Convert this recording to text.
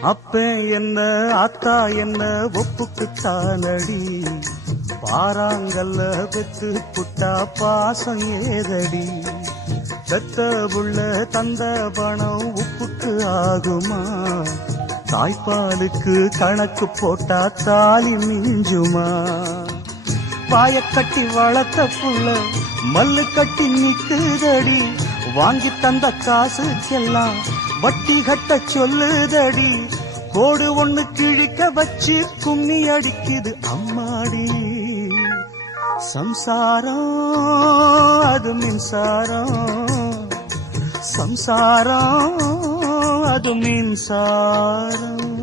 அப்ப என்ன ஆத்தா என்ன ஒப்புக்குத்தானடி, பாறாங்கல்ல பெத்து புட்டா பாசம் ஏதடி, பெத்த புள்ள தந்த பணம் உப்புக்கு ஆகுமா, தாய்ப்பாலுக்கு கணக்கு போட்டா தாலி மிஞ்சுமா, பாயக்கட்டி வளர்த்த புள்ள மல்லு கட்டி நிக்குதடி, வாங்கி தந்த காசுக்கெல்லாம் வட்டி கட்ட சொல்லுதடி, கோடு ஒண்ணு கிழிக்க வச்சு கும்மி அடிக்குது அம்மாடி, சம்சாரம் அது மின்சாரம், சம்சாரம் அது மின்சாரம்.